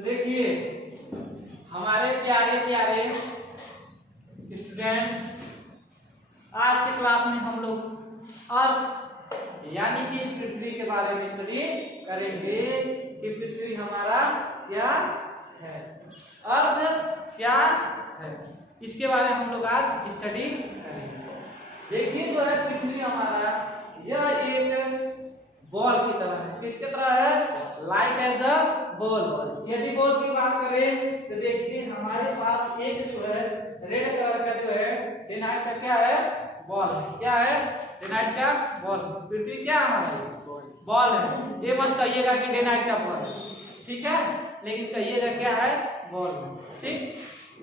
देखिए हमारे प्यारे प्यारे स्टूडेंट्स, आज के क्लास में हम लोग अर्थ यानी कि पृथ्वी के बारे में स्टडी करेंगे कि पृथ्वी हमारा क्या है, अर्थ क्या है, इसके बारे में हम लोग आज स्टडी करेंगे। देखिए जो है पृथ्वी हमारा यह एक बॉल की तरह है। किसके तरह है? Like as a ball. यदि बॉल की बात करें तो देखिए हमारे पास एक जो है रेड कलर का जो है डे नाइट का क्या है? बॉल। क्या है? डे नाइट का बॉल। पृथ्वी क्या हमारा बॉल है। ये मत कहिएगा कि डे नाइट का बॉल है, ठीक है, लेकिन कहिएगा क्या है? बॉल। ठीक।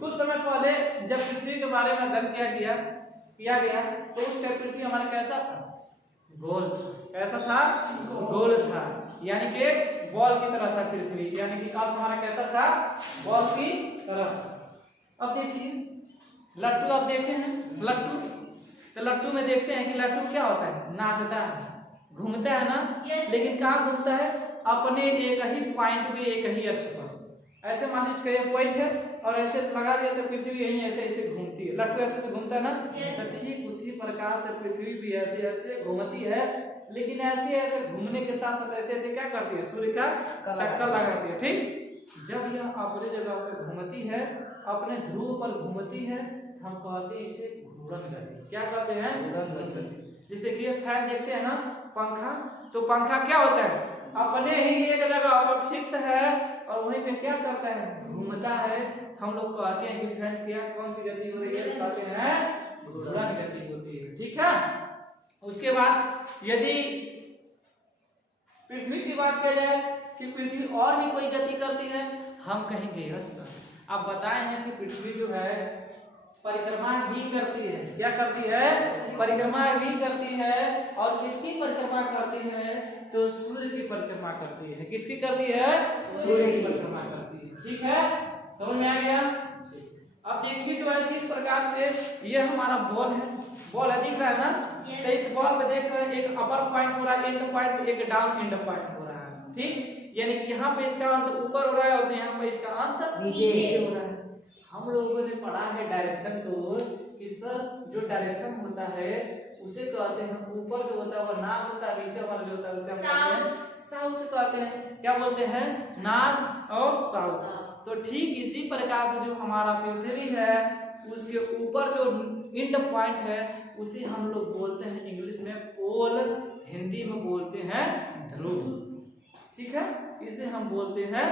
कुछ समय पहले जब पृथ्वी के बारे में अध्ययन किया गया तो उस टाइम पृथ्वी हमारा कैसा था? गोल। कैसा था? गोल था, यानी कि बॉल की तरह था पृथ्वी, यानी कि अब हमारा कैसा था? बॉल की तरह। अब देखिए लट्टू, आप देखे हैं लट्टू, तो लट्टू में देखते हैं कि लट्टू क्या होता है? नाचता है, घूमता है ना। yes. लेकिन कहाँ घूमता है? अपने एक ही पॉइंट पे, एक ही अक्ष पर। ऐसे मान लीजिए ये पॉइंट है और ऐसे लगा दिया तो पृथ्वी यहीं ऐसे ऐसे घूमती है। लट्टू ऐसे ऐसे घूमता है ना। yes. तो ठीक उसी प्रकार से पृथ्वी भी ऐसे ऐसे घूमती है, लेकिन ऐसे ऐसे घूमने के साथ साथ ऐसे ऐसे क्या करती है? सूर्य का चक्कर लगाती है। ठीक। जब यह अपने जगह पर घूमती है, अपने ध्रुव पर घूमती है, हम कहते हैं इसे घूर्णन गति। क्या कहते हैं? घूर्णन गति। जैसे देखिए फैन देखते हैं ना, पंखा, तो पंखा क्या होता है? अपने ही एक जगह पर फिक्स है और वहीं पे क्या करता है? घूमता है। हम लोग कहते हैं कि फैन क्या कौन सी गति हो रही है? कहते हैं घूर्णन गति होती है। ठीक है। उसके बाद यदि पृथ्वी की बात की जाए कि पृथ्वी और भी कोई गति करती है, हम कहेंगे यस सर। अब बताए हैं कि पृथ्वी जो है परिक्रमा भी करती है। क्या करती है? परिक्रमा भी करती है। और किसकी परिक्रमा करती है? तो सूर्य की परिक्रमा करती है। किसकी करती है? सूर्य की परिक्रमा करती है। ठीक है, समझ में आ गया? अब देखिए जो है जिस प्रकार से ये हमारा बॉल है, बॉल है, दिख रहा है ना। yes. तो इस बॉल में देख रहे हैं एक अपर पॉइंट हो रहा है, एक पॉइंट, एक डाउन एंड पॉइंट हो रहा है। ठीक, यानी कि यहाँ पे इसका अंत ऊपर हो रहा है और यहाँ पे इसका अंत नीचे हो रहा है। हम लोगों ने पढ़ा है डायरेक्शन को कि सर जो डायरेक्शन होता है उसे कहते हैं, ऊपर जो होता है वो नॉर्थ होता है, नीचे वाला जो होता है उसे हम कहते हैं साउथ कहते हैं। क्या बोलते हैं? नॉर्थ और साउथ। तो ठीक इसी प्रकार से जो हमारा पृथ्वी है उसके ऊपर जो एंड पॉइंट है उसे हम लोग बोलते हैं इंग्लिश में पोल, हिंदी में बोलते हैं ध्रुव। ठीक है, इसे हम बोलते हैं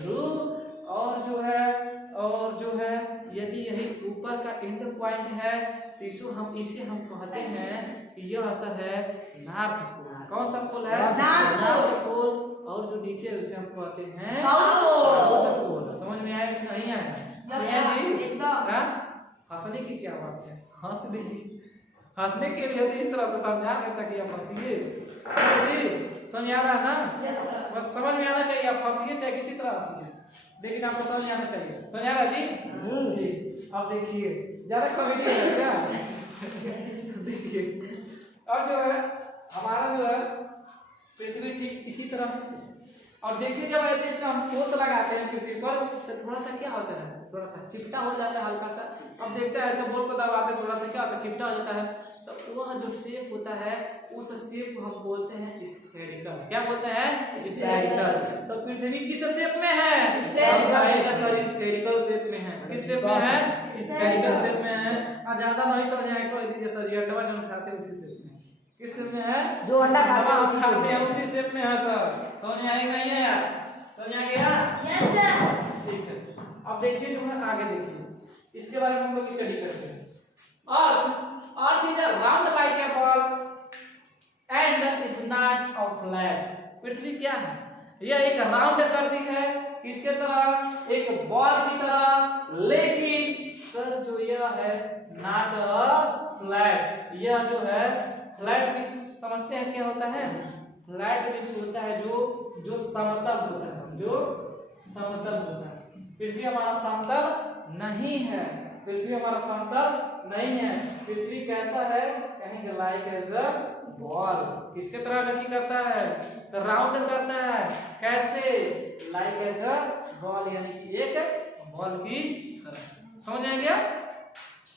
ध्रुव। और जो है यदि यही ऊपर का एंड पॉइंट है तो इसे हम कहते हैं कि यह असर है नॉर्थ पोल। कौन सा पोल है? North pole. और जो नीचे उसे हम कहते हैं साउथ पोल। समझ में आया कि नहीं आया? हंसने की क्या बात है? हंस लीजिए, हंसने के लिए तो इस तरह से समझा के ताकि आप हंसिए। समझ आ रहा है ना? बस समझ में आना चाहिए, आप हंसिए चाहे किसी तरह हंसिए, लेकिन आपको समझ आना चाहिए। समझ आ रहा जी? अब देखिए ज्यादा कॉमेडी है क्या? देखिए अब जो है हमारा जो है पृथ्वी ठीक इसी तरह। और देखिए जब ऐसे इसका हम फोर्स लगाते हैं पृथ्वी पर तो थोड़ा सा क्या होता है? थोड़ा सा चिपटा हो जाता है, हल्का सा। अब देखते हैं ऐसे बोल को दबाते थोड़ा सा क्या होता है? चिपटा हो जाता है। तो वह जो शेप होता है उस शेप को हम बोलते हैं स्फेरिकल। क्या बोलते हैं? स्फेरिकल। तो पृथ्वी किस शेप में है? स्फेरिकल शेप में है। किस शेप में है? स्फेरिकल शेप में है। ज्यादा नहीं समझ आए कोई दीजिए सर, ये अंडा जो खाते हैं उसी शेप में। किस शेप में है? जो अंडा खाते हैं उसी शेप में है सर। समझ में आएगा नहीं है यार? समझ आ गया? Yes sir. ठीक है, अब देखिए जो है आगे देखिए इसके बारे में हम लोग स्टडी करते हैं। Earth is a round like a ball and is not a flat. पृथ्वी क्या है? यह एक राउंड करती है, किसके तरह? एक बॉल की तरह, लेकिन सर जो यह है नॉट अ फ्लैट। यह जो है फ्लैट भी समझते हैं क्या होता है? फ्लैट भी होता है जो समतल होता है। समझो, समतल होता है। पृथ्वी हमारा समतल नहीं है। पृथ्वी हमारा समतल नहीं है। पृथ्वी कैसा है? कहेंगे लाइक एज अ बॉल। किसके तरह गति करता है? तो राउंड करता है। कैसे? लाइक एज अ बॉल, यानी कि एक बॉल की तरह। समझ आ गया?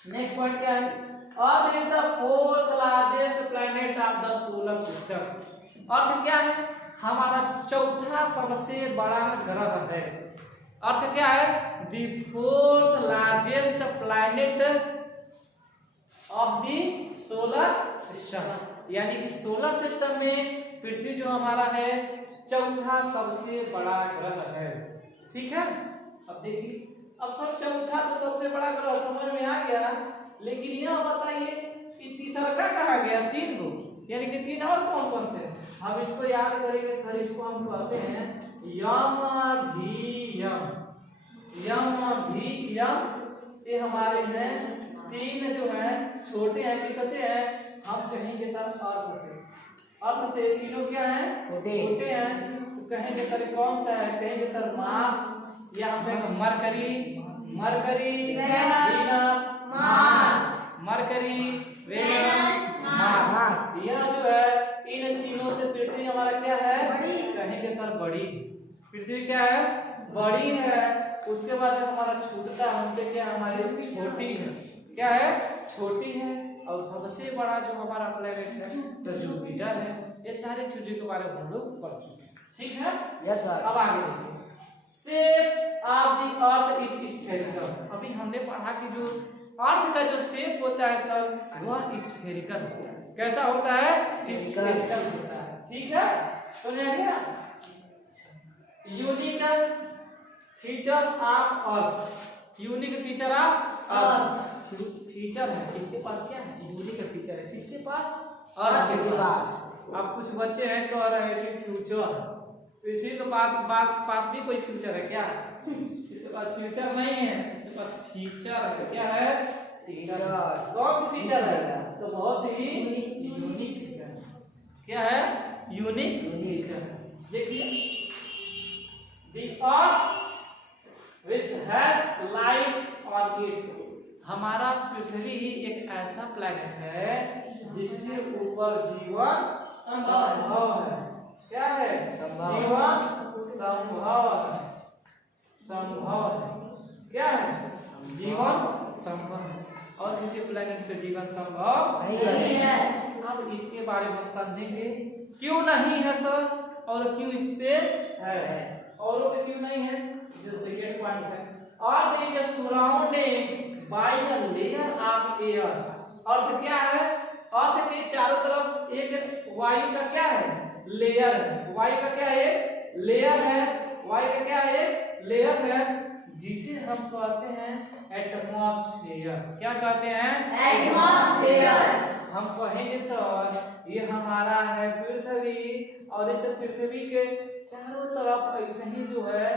नेक्स्ट पॉइंट क्या है? Earth is the fourth largest planet of the solar system. Earth क्या है? हमारा चौथा सबसे बड़ा ग्रह है। अर्थ क्या है? The fourth largest planet of the solar system, यानी कि सोलर सिस्टम में पृथ्वी जो हमारा है चौथा सबसे बड़ा ग्रह है। ठीक है? अब देखिए, अब सब चौथा तो सबसे बड़ा ग्रह समझ में आ गया, लेकिन यह बताइए कि तीसरा का कहा गया? 3 को, यानी कि 3 और कौन कौन से? हम इसको याद करेंगे सर। इसको हम कहते हैं यम भी यम। यम भी यम, ये हमारे हैं 3 जो है छोटे हैं। किससे है? हम कहेंगे सर अर्थ से। अर्थ से तीनों क्या है? छोटे हैं। तो कहेंगे सर कौन सा है? कहेंगे सर मार्स, या हम कहेंगे mercury, mercury, Venus, Mars, mercury, Venus, Mars. यह जो है इन तीनों से पृथ्वी हमारा क्या है? कहेंगे सर बड़ी। पृथ्वी क्या है? बड़ी है। उसके बाद हमारा छूटता है हमसे क्या? हमारे छोटी है। क्या है? छोटी है। और सबसे बड़ा जो हमारा प्लेनेट है तो जुपिटर है। ये सारे चीजों के बारे में हम लोग पढ़ चुके हैं। ठीक है? Yes sir. अब आगे देखिए, shape of the earth is spherical. अभी हमने पढ़ा कि जो अर्थ का जो शेप होता है सर वह स्फेरिकल होता है। कैसा होता है? स्फेरिकल होता है। ठीक है? तो गया unique feature of earth. Unique feature of earth. Feature है किसके पास? क्या है? यूनिक फीचर है किसके पास? अर्थ के पास। अब कुछ बच्चे हैं कह रहे हैं कि फ्यूचर, पृथ्वी के पास भी कोई फ्यूचर है क्या? इसके पास फ्यूचर नहीं है, इसके पास फीचर है। क्या है? फीचर। कौन सी फीचर है? तो बहुत ही यूनिक फीचर है। क्या है? Unique feature. देखिए, the earth which has life on it. हमारा पृथ्वी एक ऐसा प्लैनेट है जिसके ऊपर जीवन संभव है। क्या है? जीवन संभव है। संभव है। क्या है? जीवन संभव है। और किसी प्लैनेट पे जीवन संभव नहीं है। अब इसके बारे में समझेंगे क्यों नहीं है सर, और क्यों इस पे है, औरों पे क्यों नहीं है। जो सेकंड पॉइंट है, earth is surrounded by a layer of air. Earth क्या है? अर्थ के चारों तरफ एक वायु का क्या है? लेयर है। वायु का क्या है? लेयर है। वायु का क्या है? लेयर है, जिसे हम कहते हैं एटमॉस्फेयर। क्या कहते हैं? एटमॉस्फेयर। हम कहेंगे सर ये हमारा है पृथ्वी, और इस पृथ्वी के चारों तरफ ऐसे ही जो है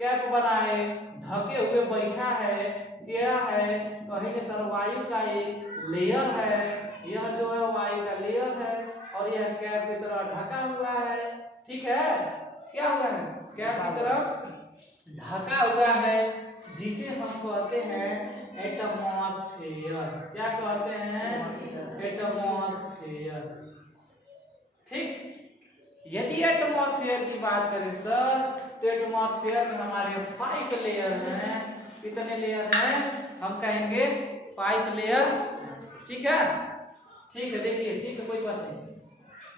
कैप बनाए ढके हुए बैठा है। क्या है? कहेंगे सर वायु का एक लेयर है। यह जो है वायु का लेयर है, और यह कैप की तरह ढका हुआ है। ठीक है? क्या हुआ है? कैप की तरह ढका हुआ है, जिसे हम कहते हैं एटमॉस्फेयर। क्या कहते हैं? एटमॉस्फेयर। ठीक? यदि एटमॉस्फेयर की बात करें सर, तो एटमॉस्फेयर में हमारे 5 लेयर हैं। कितने लेयर हैं? हम कहेंगे 5 लेयर। ठीक है? ठीक है, देखिए, ठीक है, कोई बात नहीं,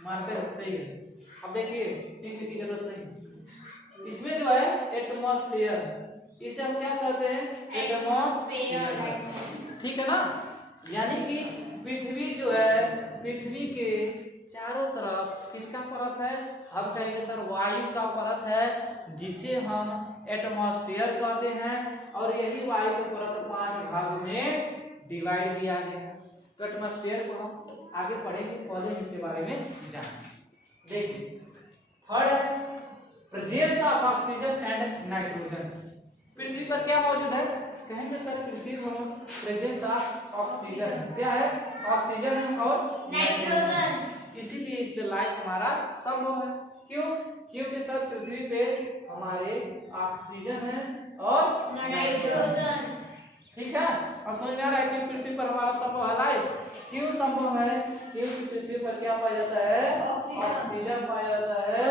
मानते हैं सही है। अब देखिए, ठीक है की जरूरत नहीं। इसमें जो है एटमॉस्फेयर, इसे हम क्या कहते हैं? एटमॉस्फेयर। ठीक है ना? यानी कि पृथ्वी जो है, पृथ्वी के चारों तरफ किसका परत है? हम कहेंगे सर वायु का परत है, जिसे हम एटमॉस्फेयर कहते हैं। और यही वायु के परत 5 भागों में डिवाइड किया गया है। तो एटमॉस्फेयर को हम आगे पढ़ेंगे, पहले इसके बारे में जानेंगे। देखिए, थर्ड है presence of oxygen and nitrogen. पृथ्वी पर क्या मौजूद है? कहेंगे सर पृथ्वी पर प्रेजेंस ऑफ ऑक्सीजन। क्या है? ऑक्सीजन और नाइट्रोजन। इसीलिए इस पे लाइफ हमारा संभव है। क्यों? क्योंकि सर पृथ्वी पे हमारे ऑक्सीजन है और नाइट्रोजन। ठीक है? और समझ में आ रहा है कि पृथ्वी पर हमारा संभव है लाइफ। क्यों संभव है? क्योंकि पृथ्वी पर क्या पाया जाता है? ऑक्सीजन पाया जाता है।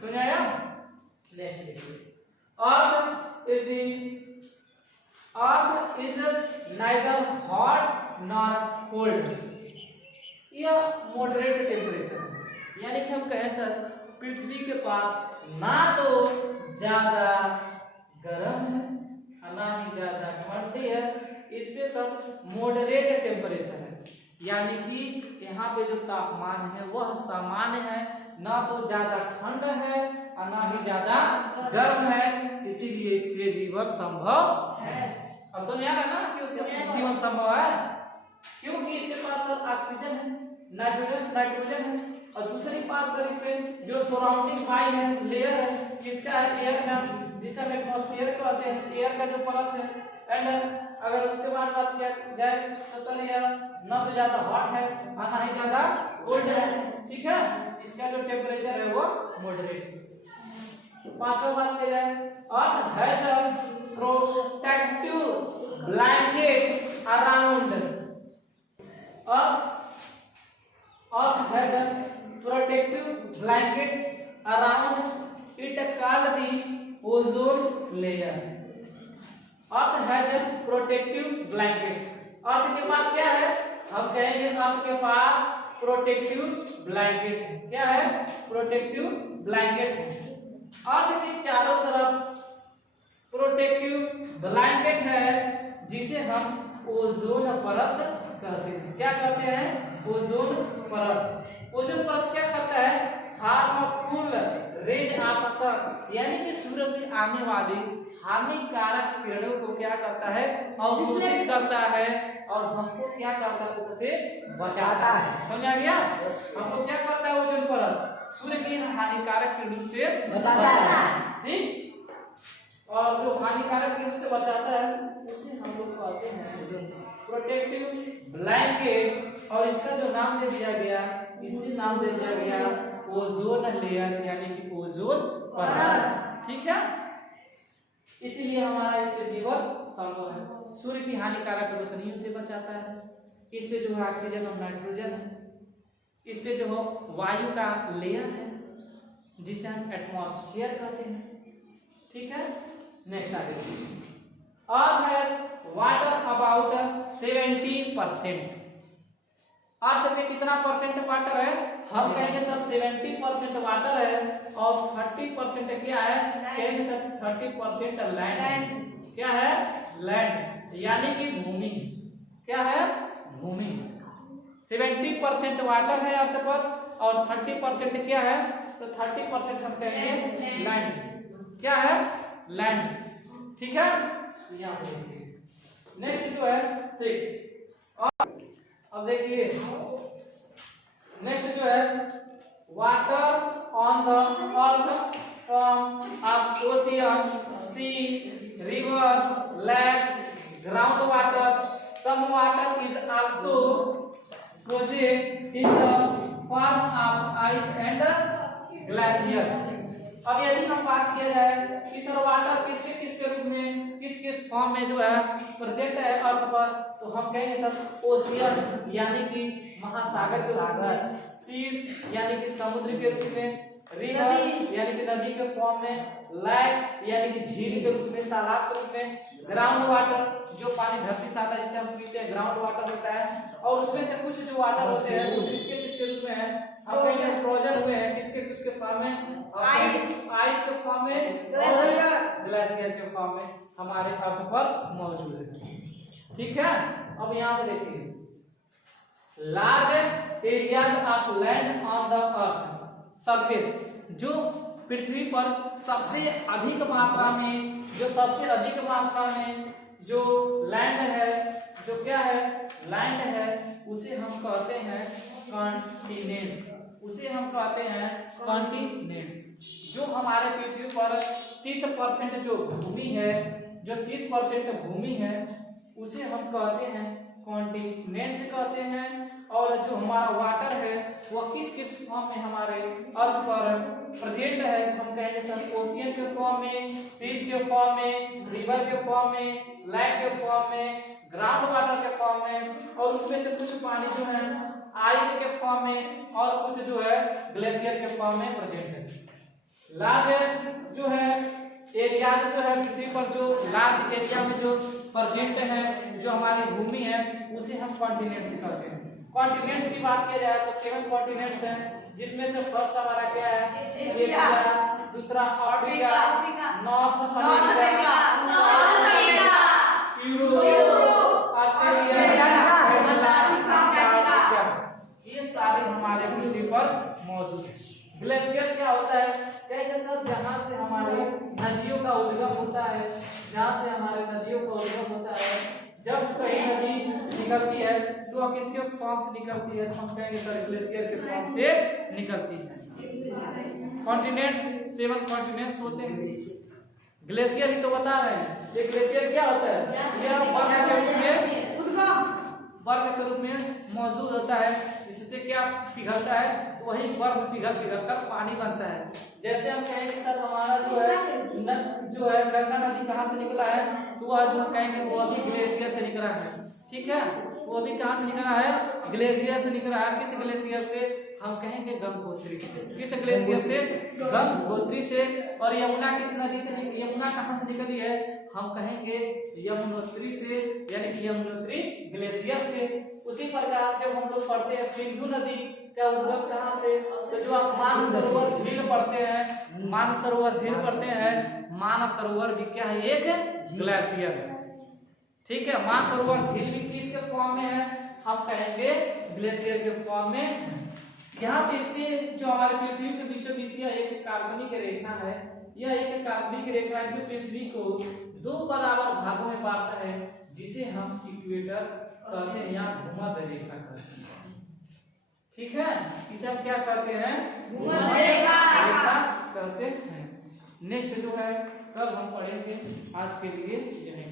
सुन आया? नेक्स्ट देखिए, earth is neither hot nor cold, यह मॉडरेट टेम्परेचर है। यानी कि हम कहें सर पृथ्वी के पास ना तो ज्यादा गर्म है ना ही ज्यादा ठंडी है, इस पे सब मॉडरेट टेम्परेचर है। यानी कि यहाँ पे जो तापमान है वह सामान्य है, ना तो ज्यादा ठंड है और ना ही ज्यादा गर्म है, इसीलिए इस पे जीवन संभव है। अब समझ आ रहा है ना कि उससे जीवन संभव है, क्योंकि इसके पास सर ऑक्सीजन है, नाइट्रोजन है, और दूसरी पास सर इसमें जो सराउंडिंग वायु है, लेयर है, किसका है? एयर का, जिसे हम एटमॉस्फेयर कहते हैं, एयर का जो परत है। एंड अगर उसके बाद बात किया जाए तो सर यह ना तो ज्यादा हॉट है और ना ही ज्यादा कोल्ड है, ठीक है। इसका जो टेम्परेचर है वो मॉडरेट। पांचवा बात किया जाए, earth has a protective blanket around, earth has a protective blanket around it called the ozone layer. Earth has a protective blanket, earth के पास क्या है? हम कहेंगे अर्थ के पास प्रोटेक्टिव ब्लैंकेट, क्या है? Protective blanket. अर्थ के चारों तरफ प्रोटेक्टिव ब्लैंकेट है, जिसे हम ओजोन परत कहते हैं। क्या कहते हैं? ओजोन परत। ओजोन परत क्या करता है? हार्मफुल रेज ऑफ सन, यानी कि सूरज से आने वाली हानिकारक किरणों को क्या करता है? अवशोषित करता है, और हमको क्या करता है? उससे बचाता है। समझ आ गया? हमको क्या करता है? ओजोन परत सूर्य की हानिकारक किरणों से बचाता है, ठीक। और जो हानिकारक किरणों से बचाता है उसे हम लोग कहते हैं प्रोटेक्टिव ब्लैंकेट, और इसका जो नाम दे दिया गया, इसी नाम दे दिया गया ओजोन लेयर, यानी कि ओजोन परत, ठीक है। इसीलिए हमारा इस पे जीवन संभव है। सूर्य की हानिकारक रोशनियों से बचाता है, इससे जो है ऑक्सीजन और नाइट्रोजन है, इससे जो है वायु का लेयर है, जिसे हम एटमॉस्फेयर कहते हैं, ठीक है। नेक्स्ट आगे, अर्थ हैज वाटर अबाउट 70%। अर्थ में कितना परसेंट वाटर है? हम कहेंगे सर 70% वाटर है, और 30% क्या है? कहेंगे सर 30% लैंड है। क्या है? लैंड, यानी कि भूमि। क्या है? भूमि। 70% वाटर है अर्थ पर, और 30% क्या है? तो 30% हम कहेंगे लैंड। क्या है? लैंड, ठीक है। यहाँ पे देखिए, नेक्स्ट जो है 6। अब देखिए नेक्स्ट जो है, water on the earth from ocean, sea, river, lake, ground water, some water is also project in the form of ice and glacier. अब यदि हम बात किया जाए कि सर वाटर किसके रूप में, किस फॉर्म में जो है प्रेजेंट है अर्थ पर, तो हम कहेंगे सर ओशियन, यानी कि महासागर के रूप में, सीज यानी कि समुद्र के रूप में, रिवर यानी कि नदी के फॉर्म में, लेक यानी कि झील के रूप में, तालाब के रूप में, ग्राउंड वाटर जो पानी धरती से आता है जिसे हम पीते हैं, ग्राउंड वाटर होता है। और उसमें से कुछ जो वाटर होते हैं वो किसके रूप में है? हम कहेंगे फ्रोजन हुए हैं, किसके फॉर्म में? आइस के फॉर्म में, ग्लेशियर के फॉर्म में हमारे अर्थ पर मौजूद है, ठीक है। अब यहाँ पे देखिए, large areas of land on the earth surface, जो पृथ्वी पर सबसे अधिक मात्रा में जो लैंड है, जो क्या है? लैंड है, उसे हम कहते हैं कॉन्टिनेंट्स। उसे हम कहते हैं कॉन्टिनेंट्स। जो हमारे पृथ्वी पर 30% जो भूमि है, जो 30% भूमि है, उसे हम कहते हैं कॉन्टिनेंट्स कहते हैं। और जो हमारा वाटर है वह किस किस फॉर्म में हमारे अर्थ पर प्रेजेंट है। हम कहेंगे सर ओशियन के फॉर्म में, सीज के फॉर्म में, रिवर के फॉर्म में, लैक के फॉर्म में, ग्राउंड वाटर के फॉर्म में, और उसमें से कुछ पानी जो है आइस के फॉर्म में और कुछ जो है ग्लेशियर के फॉर्म में प्रेजेंट है। लार्ज जो है एरिया जो है पृथ्वी पर जो लार्ज एरिया में जो प्रेजेंट है, जो हमारी भूमि है, उसे हम कॉन्टिनेंट्स कहते हैं। कॉन्टिनेंट्स की बात किया जाए तो 7 कॉन्टिनेंट्स हैं, जिसमें से फर्स्ट हमारा क्या है एशिया, दूसरा Africa, north America, Europe, Australia, ये सारे हमारे पृथ्वी पर मौजूद है। ग्लेशियर क्या होता है, कहेंगे सर जहाँ से हमारे नदियों का उद्गम होता है, जहाँ से हमारे नदियों का उद्गम होता है, जब कहीं नदी निकलती है तो वह किसके फॉर्म से निकलती है, तो हम कहेंगे सर ग्लेशियर के फॉर्म से निकलती है। कॉन्टिनेंट्स 7 कॉन्टिनेंट्स होते हैं। ग्लेशियर ही तो बता रहे हैं, ये ग्लेशियर क्या होता है, यह बर्फ के रूप में मौजूद होता है, जिससे क्या पिघलता है, तो वही बर्फ पिघल कर पानी बनता है। जैसे हम कहेंगे सर हमारा जो है गंगा नदी कहाँ से निकला है, तो वह जो कहेंगे वो अभी ग्लेशियर से निकला है। ठीक है, वो भी कहाँ से निकला है, ग्लेशियर से निकला है। किस ग्लेशियर से, हम कहेंगे गंगोत्री से। किस ग्लेशियर से, गंगोत्री से। और यमुना किस नदी से, यमुना कहाँ से निकली है, हम कहेंगे यमुनोत्री से, यानी कि यमुनोत्री ग्लेशियर से। उसी प्रकार से हम लोग पढ़ते हैं सिंधु नदी का उद्गम कहाँ से, तो जो आप मानसरोवर झील पढ़ते हैं, मानसरोवर झील पढ़ते हैं, मानसरोवर भी क्या है, एक ग्लेशियर है। ठीक है, मानसरोवर झील भी किसके फॉर्म में है, हम कहेंगे ग्लेशियर के फॉर्म में। यहाँ पे इसके जो हमारे पृथ्वी के बीचों बीच यह एक काल्पनिक रेखा है, यह एक काल्पनिक रेखा है जो पृथ्वी को 2 बराबर भागों में बांटता है, जिसे हम इक्वेटर कहते हैं या भूमध्य रेखा कहते हैं। ठीक है, इसे हम क्या कहते हैं, भूमध्य रेखा कहते हैं। नेक्स्ट जो है कल हम पढ़ेंगे, आज के लिए यही।